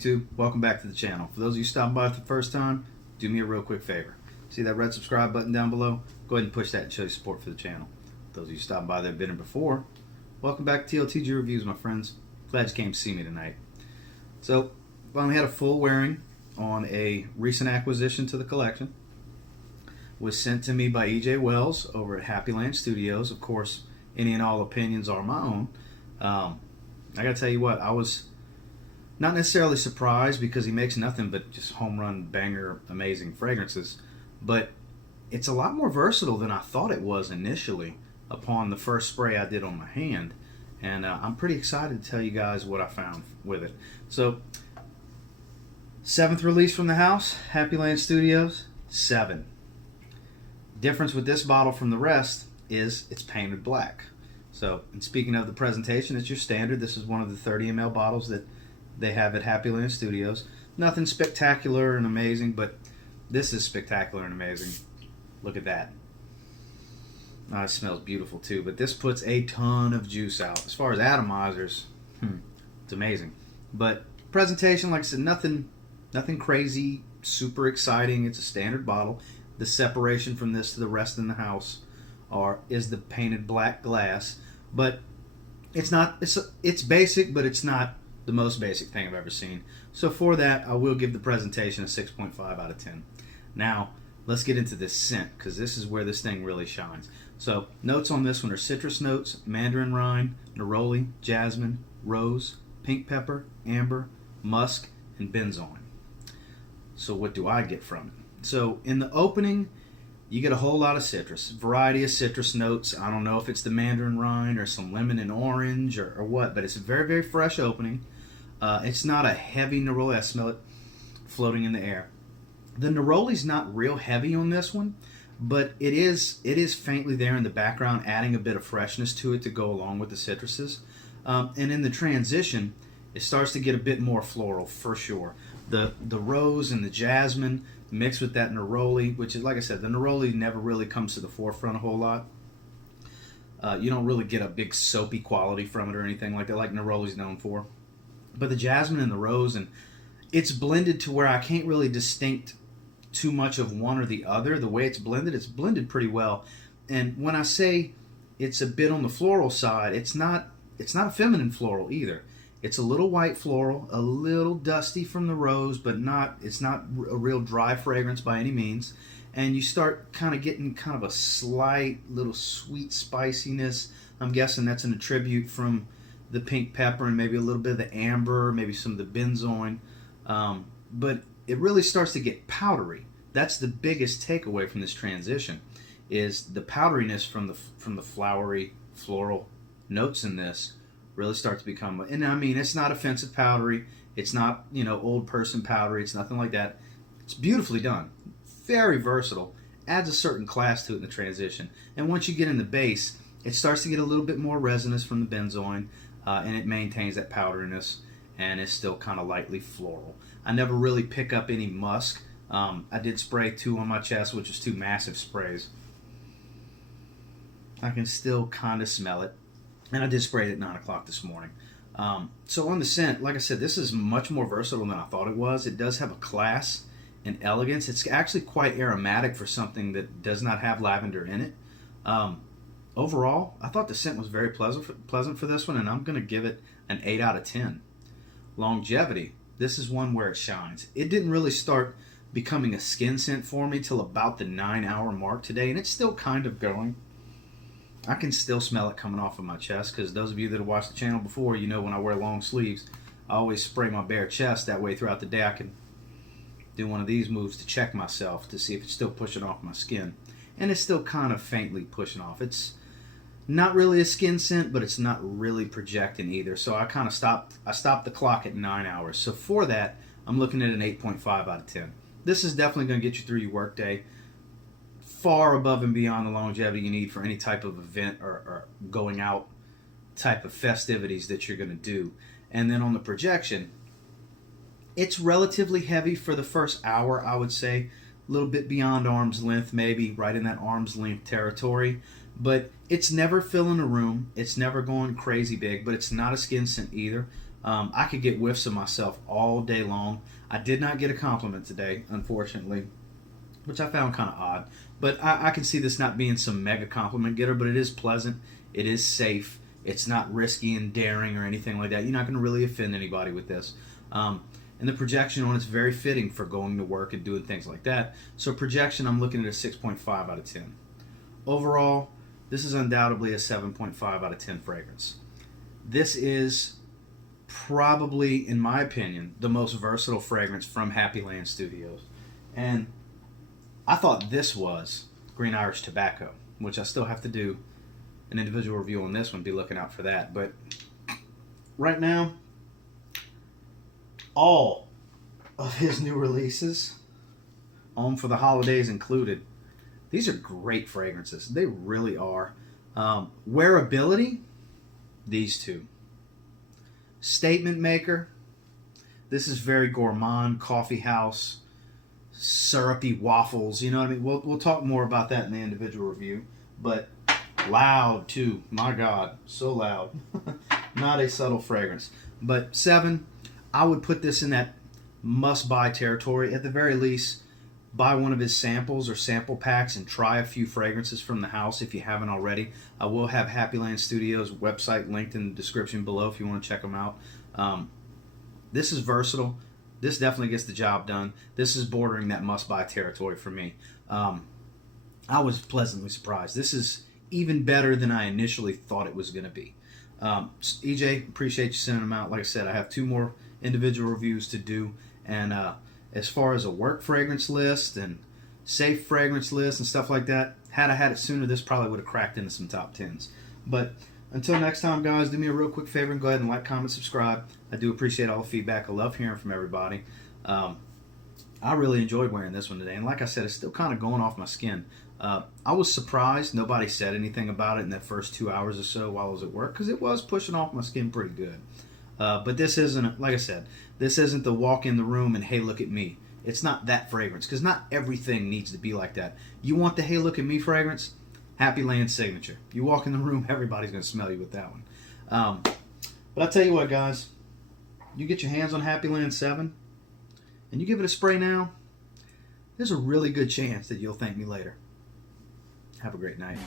YouTube? Welcome back to the channel. For those of you stopping by for the first time, do me a real quick favor. See that red subscribe button down below? Go ahead and push that and show your support for the channel. For those of you stopping by that have been here before, welcome back to TLTG Reviews, my friends. Glad you came to see me tonight. So, finally had a full wearing on a recent acquisition to the collection. Was sent to me by E.J. Wells over at Happyland Studios. Of course, any and all opinions are my own. I gotta tell you what, I was not necessarily surprised because he makes nothing but just home run, banger, amazing fragrances. But it's a lot more versatile than I thought it was initially upon the first spray I did on my hand. And I'm pretty excited to tell you guys what I found with it. So, 7th release from the house, Happyland Studios, 7. Difference with this bottle from the rest is it's painted black. So, and speaking of the presentation, it's your standard. This is one of the 30 ml bottles that they have at Happyland Studios. Nothing spectacular and amazing, but this is spectacular and amazing. Look at that. Oh, it smells beautiful too, but this puts a ton of juice out. As far as atomizers, it's amazing. But presentation, like I said, nothing crazy, super exciting. It's a standard bottle. The separation from this to the rest in the house is the painted black glass, but it's basic, but it's not the most basic thing I've ever seen. So for that, I will give the presentation a 6.5 out of 10. Now, let's get into this scent, because this is where this thing really shines. So, notes on this one are citrus notes, mandarin rind, neroli, jasmine, rose, pink pepper, amber, musk, and benzoin. So what do I get from it? So, in the opening, you get a whole lot of citrus, variety of citrus notes. I don't know if it's the mandarin rind or some lemon and orange or what, but it's a very, very fresh opening. It's not a heavy neroli. I smell it floating in the air. The neroli's not real heavy on this one, but it is faintly there in the background, adding a bit of freshness to it to go along with the citruses. And in the transition, it starts to get a bit more floral for sure. The rose and the jasmine mixed with that neroli, which is, like I said, the neroli never really comes to the forefront a whole lot. You don't really get a big soapy quality from it or anything like that, like neroli's known for. But the jasmine and the rose, and it's blended to where I can't really distinct too much of one or the other. The way it's blended pretty well. And when I say it's a bit on the floral side, it's not a feminine floral either. It's a little white floral, a little dusty from the rose, but it's not a real dry fragrance by any means. And you start kind of getting kind of a slight little sweet spiciness. I'm guessing that's an attribute from the pink pepper and maybe a little bit of the amber, maybe some of the benzoin. But it really starts to get powdery. That's the biggest takeaway from this transition, is the powderiness from the flowery floral notes in this really start to become, and I mean, it's not offensive powdery, it's not, old person powdery, it's nothing like that. It's beautifully done, very versatile, adds a certain class to it in the transition. And once you get in the base, it starts to get a little bit more resinous from the benzoin, and it maintains that powderiness, and is still kind of lightly floral. I never really pick up any musk. I did spray 2 on my chest, which is 2 massive sprays. I can still kind of smell it. And I did spray it at 9 o'clock this morning. So on the scent, like I said, this is much more versatile than I thought it was. It does have a class and elegance. It's actually quite aromatic for something that does not have lavender in it. Overall, I thought the scent was very pleasant for this one, and I'm going to give it an 8 out of 10. Longevity, this is one where it shines. It didn't really start becoming a skin scent for me till about the 9-hour mark today, and it's still kind of going. I can still smell it coming off of my chest, because those of you that have watched the channel before, you know when I wear long sleeves, I always spray my bare chest. That way throughout the day I can do one of these moves to check myself to see if it's still pushing off my skin. And it's still kind of faintly pushing off. It's not really a skin scent, but it's not really projecting either. So I kind of stopped the clock at 9 hours. So for that, I'm looking at an 8.5 out of 10. This is definitely going to get you through your workday, far above and beyond the longevity you need for any type of event or going out type of festivities that you're going to do. And then on the projection, it's relatively heavy for the first hour, I would say. A little bit beyond arm's length, maybe right in that arm's length territory. But it's never filling a room. It's never going crazy big, but it's not a skin scent either. I could get whiffs of myself all day long. I did not get a compliment today, unfortunately, which I found kind of odd. But I can see this not being some mega compliment getter, but it is pleasant. It is safe. It's not risky and daring or anything like that. You're not going to really offend anybody with this. And the projection on it's very fitting for going to work and doing things like that. So projection, I'm looking at a 6.5 out of 10. Overall, this is undoubtedly a 7.5 out of 10 fragrance. This is probably, in my opinion, the most versatile fragrance from Happyland Studios. And I thought this was Green Irish Tobacco, which I still have to do an individual review on this one. Be looking out for that. But right now, all of his new releases, Homme for the holidays included, these are great fragrances. They really are. Wearability, these two. Statement maker, this is very gourmand, coffee house, syrupy waffles. You know what I mean? We'll talk more about that in the individual review. But loud too. My God, so loud. Not a subtle fragrance. But Se7en, I would put this in that must-buy territory. At the very least, buy one of his samples or sample packs and try a few fragrances from the house if you haven't already. I will have Happyland Studios website linked in the description below if you want to check them out. This is versatile. This definitely gets the job done. This is bordering that must-buy territory for me. I was pleasantly surprised. This is even better than I initially thought it was going to be. EJ, appreciate you sending them out. Like I said, I have 2 more individual reviews to do, and as far as a work fragrance list and safe fragrance list and stuff like that, had I had it sooner, this probably would have cracked into some top 10s. But until next time, guys, do me a real quick favor and go ahead and like, comment, subscribe. I do appreciate all the feedback. I love hearing from everybody. I really enjoyed wearing this one today, and like I said, it's still kind of going off my skin. I was surprised nobody said anything about it in that first 2 hours or so while I was at work, because it was pushing off my skin pretty good. But this isn't, like I said, this isn't the walk in the room and, hey, look at me. It's not that fragrance, because not everything needs to be like that. You want the hey, look at me fragrance? Happyland signature. You walk in the room, everybody's going to smell you with that one. But I'll tell you what, guys. You get your hands on Happyland Se7en, and you give it a spray now, there's a really good chance that you'll thank me later. Have a great night.